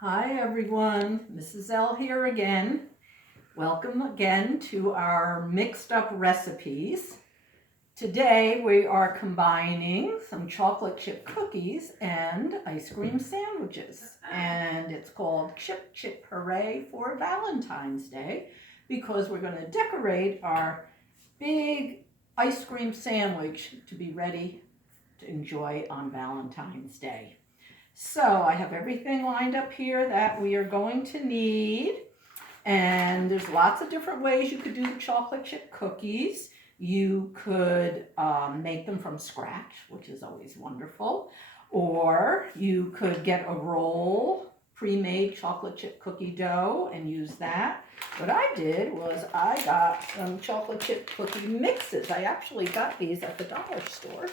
Hi everyone, Mrs. L here again. Welcome again to our mixed up recipes. Today we are combining some chocolate chip cookies and ice cream sandwiches. And it's called Chip Chip Hooray for Valentine's Day because we're going to decorate our big ice cream sandwich to be ready to enjoy on Valentine's Day. So I have everything lined up here that we are going to need. And there's lots of different ways you could do chocolate chip cookies. You could make them from scratch, which is always wonderful. Or you could get a roll, pre-made chocolate chip cookie dough and use that. What I did was I got some chocolate chip cookie mixes. I actually got these at the dollar store.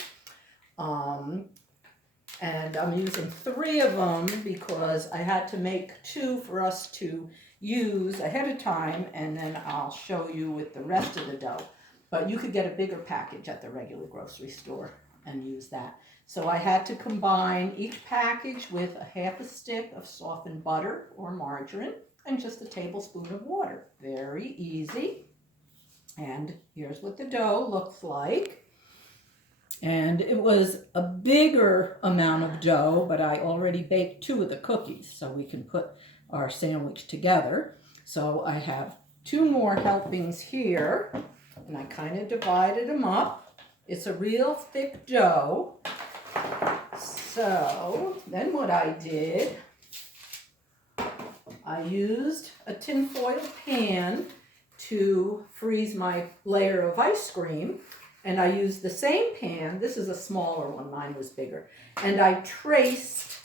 And I'm using 3 of them because I had to make 2 for us to use ahead of time, and then I'll show you with the rest of the dough. But you could get a bigger package at the regular grocery store and use that. So I had to combine each package with a half a stick of softened butter or margarine and just a tablespoon of water. Very easy. And here's what the dough looks like. And it was a bigger amount of dough, but I already baked 2 of the cookies so we can put our sandwich together. So I have 2 more helpings here, and I kind of divided them up. It's a real thick dough. So then what I did, I used a tinfoil pan to freeze my layer of ice cream. And I used the same pan, this is a smaller one, mine was bigger, and I traced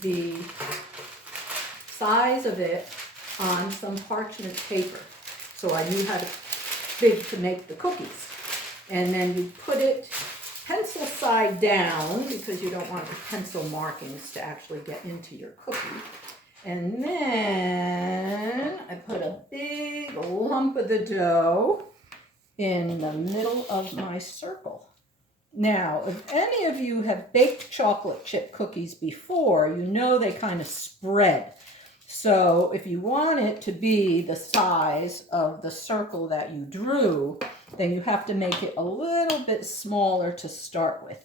the size of it on some parchment paper. So I knew how big to make the cookies. And then you put it pencil side down because you don't want the pencil markings to actually get into your cookie. And then I put a big lump of the dough in the middle of my circle. Now, if any of you have baked chocolate chip cookies before, you know they kind of spread. So if you want it to be the size of the circle that you drew, then you have to make it a little bit smaller to start with.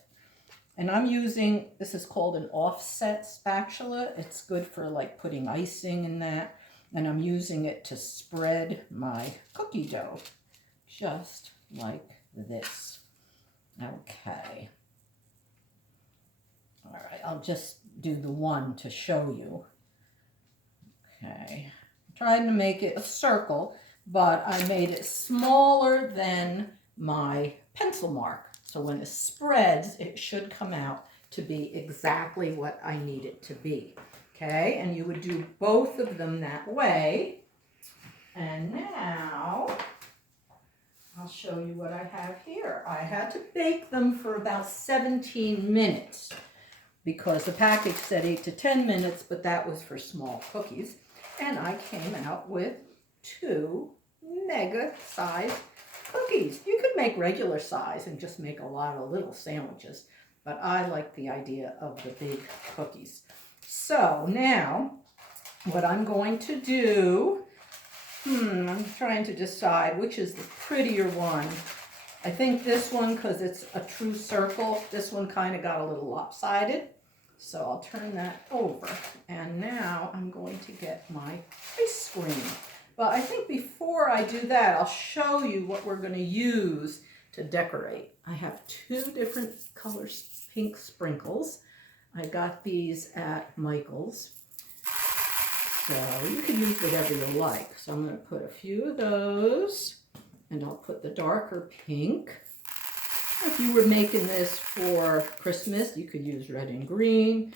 And I'm using, this is called an offset spatula. It's good for like putting icing in that. And I'm using it to spread my cookie dough. Just like this. Okay. All right, I'll just do the one to show you. Okay. I'm trying to make it a circle, but I made it smaller than my pencil mark. So when it spreads, it should come out to be exactly what I need it to be. Okay, and you would do both of them that way. And now I'll show you what I have here. I had to bake them for about 17 minutes because the package said 8 to 10 minutes, but that was for small cookies. And I came out with 2 mega size cookies. You could make regular size and just make a lot of little sandwiches, but I like the idea of the big cookies. So now what I'm going to do, I'm trying to decide which is the prettier one. I think this one, because it's a true circle, this one kind of got a little lopsided. So I'll turn that over. And now I'm going to get my ice cream. But I think before I do that, I'll show you what we're going to use to decorate. I have 2 different colors, pink sprinkles. I got these at Michael's. So you can use whatever you like. So I'm going to put a few of those, and I'll put the darker pink. If you were making this for Christmas, you could use red and green.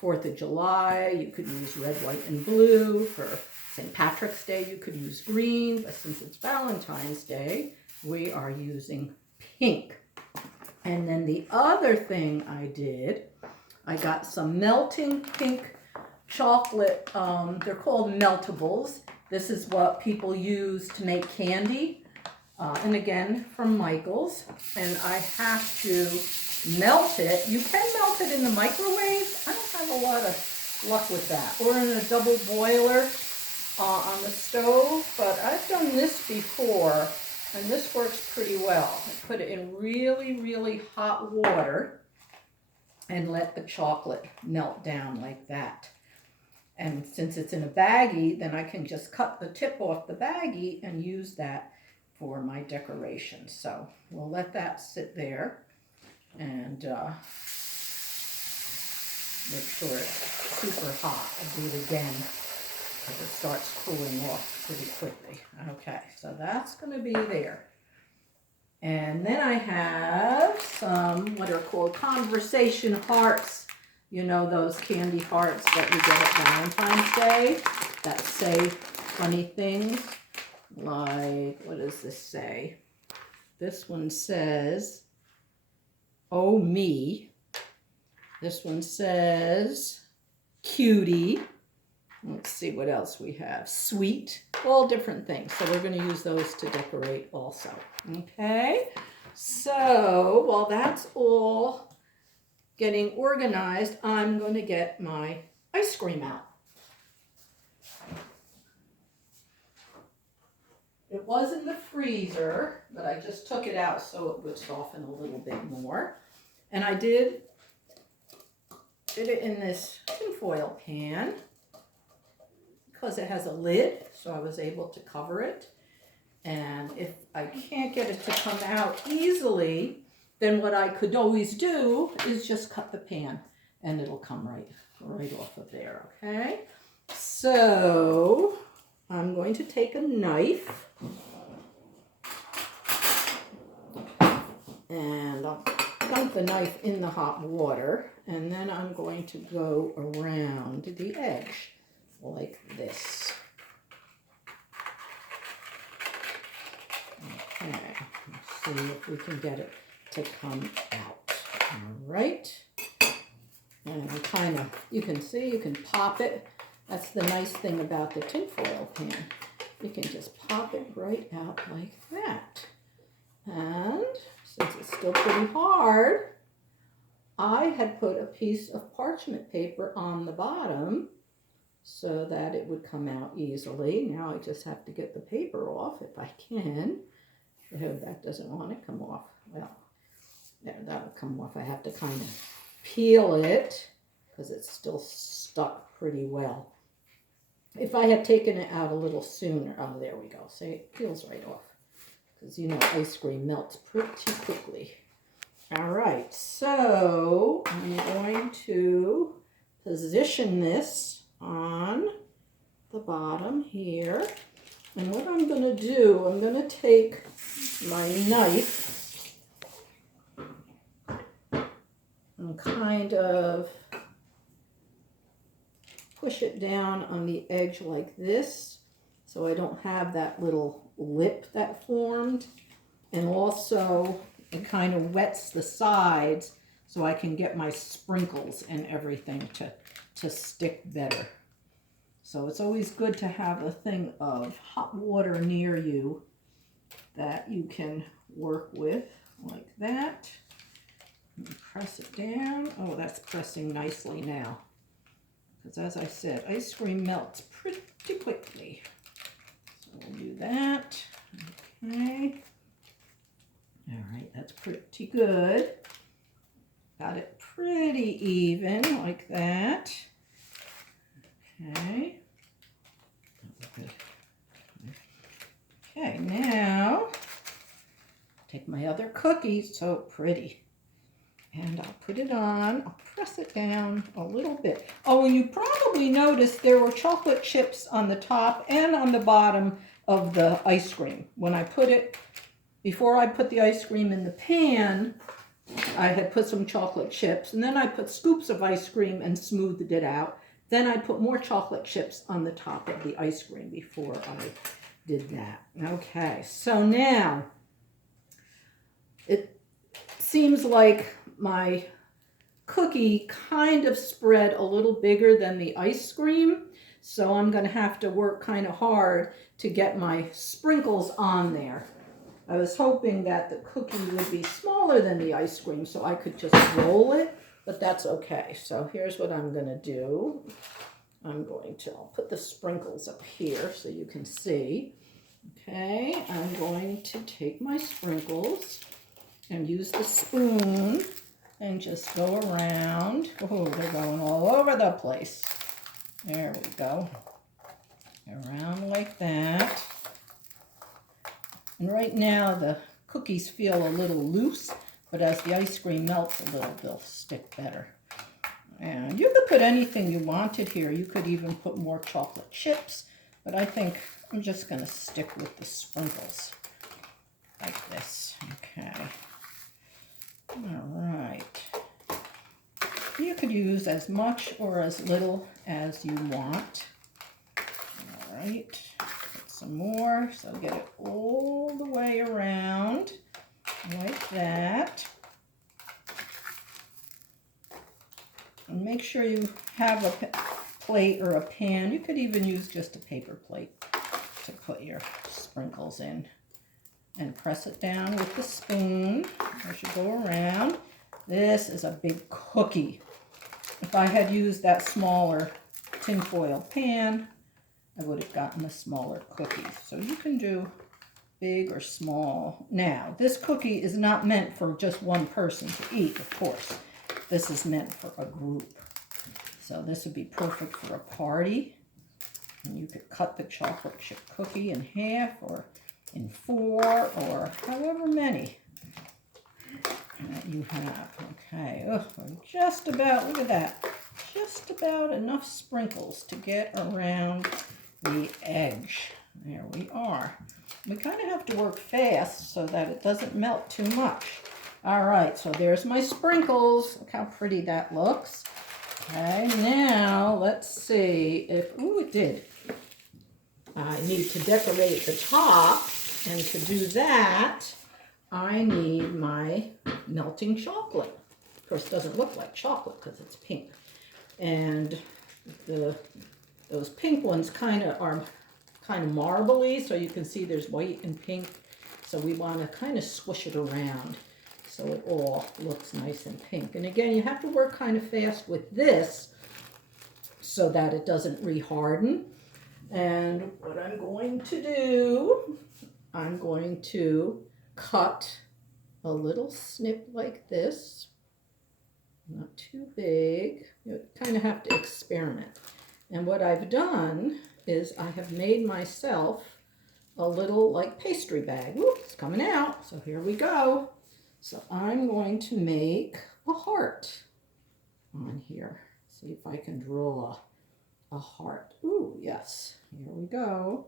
For 4th of July, you could use red, white, and blue. For St. Patrick's Day, you could use green. But since it's Valentine's Day, we are using pink. And then the other thing I did, I got some melting pink chocolate, they're called meltables. This is what people use to make candy, and again from Michael's. And I have to melt it. You can melt it in the microwave. I don't have a lot of luck with that. Or in a double boiler on the stove, but I've done this before, and this works pretty well. I put it in really, really hot water and let the chocolate melt down like that. And since it's in a baggie, then I can just cut the tip off the baggie and use that for my decoration. So we'll let that sit there and make sure it's super hot. I'll do it again because it starts cooling off pretty quickly. Okay, so that's going to be there. And then I have some what are called conversation hearts. You know, those candy hearts that you get at Valentine's Day that say funny things. Like, what does this say? This one says, oh me. This one says, cutie. Let's see what else we have. Sweet, all different things. So we're going to use those to decorate also. Okay, so while that's all getting organized, I'm going to get my ice cream out. It was in the freezer, but I just took it out so it would soften a little bit more. And I did it in this tinfoil pan because it has a lid, so I was able to cover it. And if I can't get it to come out easily, then what I could always do is just cut the pan and it'll come right off of there, okay? So I'm going to take a knife and I'll dunk the knife in the hot water, and then I'm going to go around the edge like this. Okay, let's see if we can get it to come out. All right. And kind of, you can see, you can pop it. That's the nice thing about the tinfoil pan. You can just pop it right out like that. And since it's still pretty hard, I had put a piece of parchment paper on the bottom so that it would come out easily. Now I just have to get the paper off if I can. I hope that doesn't want to come off. Well, yeah, that'll come off. I have to kind of peel it because it's still stuck pretty well. If I had taken it out a little sooner, oh, there we go. See, it peels right off because, you know, ice cream melts pretty quickly. All right, so I'm going to position this on the bottom here. And what I'm going to do, I'm going to take my knife and kind of push it down on the edge like this so I don't have that little lip that formed. And also it kind of wets the sides so I can get my sprinkles and everything to stick better. So it's always good to have a thing of hot water near you that you can work with like that. And press it down. Oh, that's pressing nicely now. Because as I said, ice cream melts pretty quickly. So we'll do that. Okay. All right, that's pretty good. Got it pretty even like that. Okay. Okay, now take my other cookie, so pretty, and I'll put it on. I'll press it down a little bit. Oh, and you probably noticed there were chocolate chips on the top and on the bottom of the ice cream. When I put it, before I put the ice cream in the pan, I had put some chocolate chips, and then I put scoops of ice cream and smoothed it out. Then I put more chocolate chips on the top of the ice cream before I did that. Okay, so now it seems like my cookie kind of spread a little bigger than the ice cream, so I'm going to have to work kind of hard to get my sprinkles on there. I was hoping that the cookie would be smaller than the ice cream so I could just roll it, but that's okay. So here's what I'm gonna do. I'll put the sprinkles up here so you can see. Okay, I'm going to take my sprinkles and use the spoon and just go around. Oh, they're going all over the place. There we go. Around like that. And right now the cookies feel a little loose, but as the ice cream melts a little, they'll stick better. And you could put anything you wanted here. You could even put more chocolate chips, but I think I'm just going to stick with the sprinkles like this. Okay. All right. You could use as much or as little as you want. All right. Put some more, so get it all the way around like that. And make sure you have a plate or a pan. You could even use just a paper plate to put your sprinkles in. And press it down with the spoon as you go around. This is a big cookie. If I had used that smaller tinfoil pan, I would have gotten a smaller cookie. So you can do big or small. Now, this cookie is not meant for just one person to eat, of course. This is meant for a group. So this would be perfect for a party. And you could cut the chocolate chip cookie in half or in 4 or however many that you have. Okay, just about, look at that. Just about enough sprinkles to get around the edge. There we are. We kind of have to work fast so that it doesn't melt too much. All right, so there's my sprinkles. Look how pretty that looks. Okay, now let's see if, it did. I need to decorate the top, and to do that, I need my melting chocolate. Of course, it doesn't look like chocolate because it's pink. And those pink ones are kind of marbly, so you can see there's white and pink. So we want to kind of squish it around so it all looks nice and pink. And again, you have to work kind of fast with this so that it doesn't re-harden. And what I'm going to do, I'm going to cut a little snip like this. Not too big. You kind of have to experiment. And what I've done is I have made myself a little like pastry bag. Ooh, it's coming out. So here we go. So I'm going to make a heart on here. See if I can draw a heart. Ooh, yes. Here we go.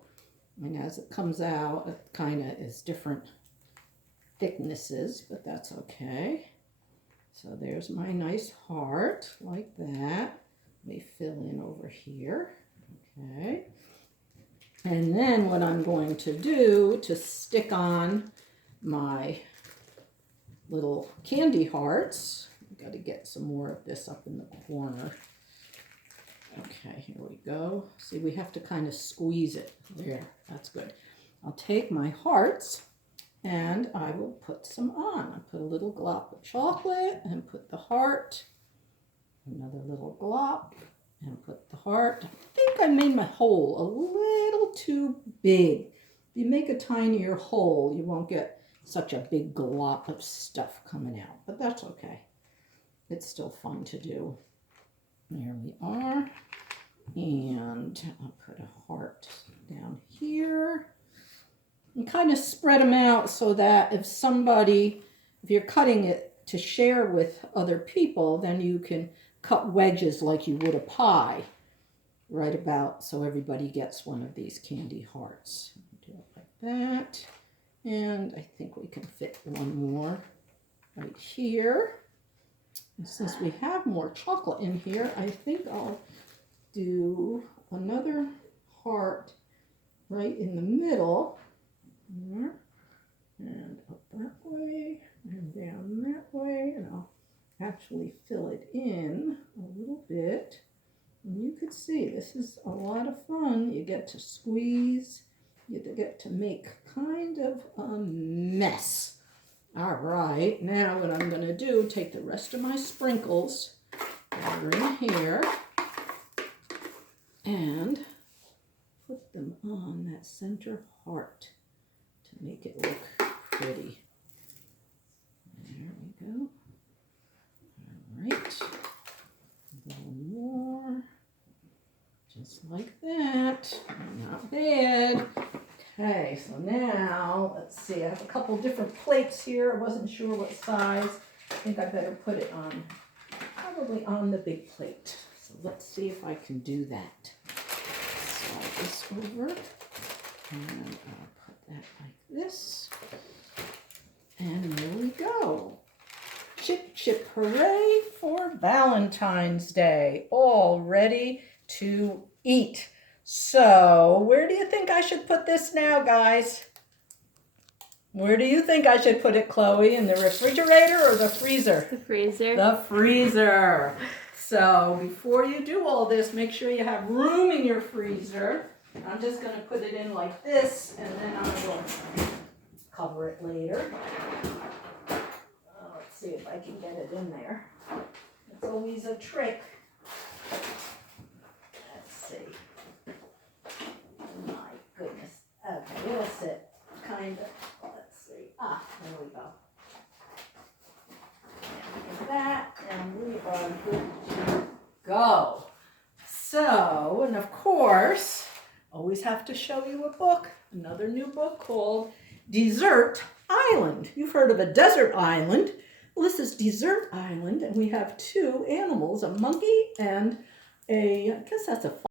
And as it comes out, it kind of is different thicknesses, but that's okay. So there's my nice heart, like that. Let me fill in over here. Okay. And then what I'm going to do to stick on my little candy hearts, I've got to get some more of this up in the corner. Okay, here we go. See, we have to kind of squeeze it. There, that's good. I'll take my hearts and I will put some on. I put a little glop of chocolate and put the heart, another little glop, and put the heart. I think I made my hole a little too big. If you make a tinier hole, you won't get such a big glop of stuff coming out, but that's okay. It's still fun to do. There we are. And I'll put a heart down here. And kind of spread them out so that if you're cutting it to share with other people, then you can cut wedges like you would a pie, right about, so everybody gets one of these candy hearts. Do it like that. And I think we can fit one more right here. And since we have more chocolate in here, I think I'll do another heart right in the middle. There. And up that way, and down that way, and I'll actually fill it in a little bit. And you could see this is a lot of fun. You get to squeeze, you get to make kind of a mess All right, now what I'm going to do, take the rest of my sprinkles that are in here and put them on that center heart to make it look pretty. There we go. All right, a little more, just like that. Not bad. Okay, so now, let's see, I have a couple different plates here. I wasn't sure what size. I think I better put it on, probably on the big plate. So let's see if I can do that. Slide this over, and I'll put that like this. And there we go. Chip, chip, hooray for Valentine's Day. All ready to eat. So, where do you think I should put this now, guys? Where do you think I should put it, Chloe? In the refrigerator or the freezer? The freezer. The freezer. So, before you do all this, make sure you have room in your freezer. I'm just going to put it in like this, and then I will cover it later. Let's see if I can get it in there. It's always a trick. Let's see. My goodness. Okay, it'll sit kind of. Let's see. There we go. And like that, and we are good to go. So, and of course, always have to show you a book, another new book called Desert Island. You've heard of a desert island. Well, this is Desert Island, and we have two animals, a monkey and I guess that's a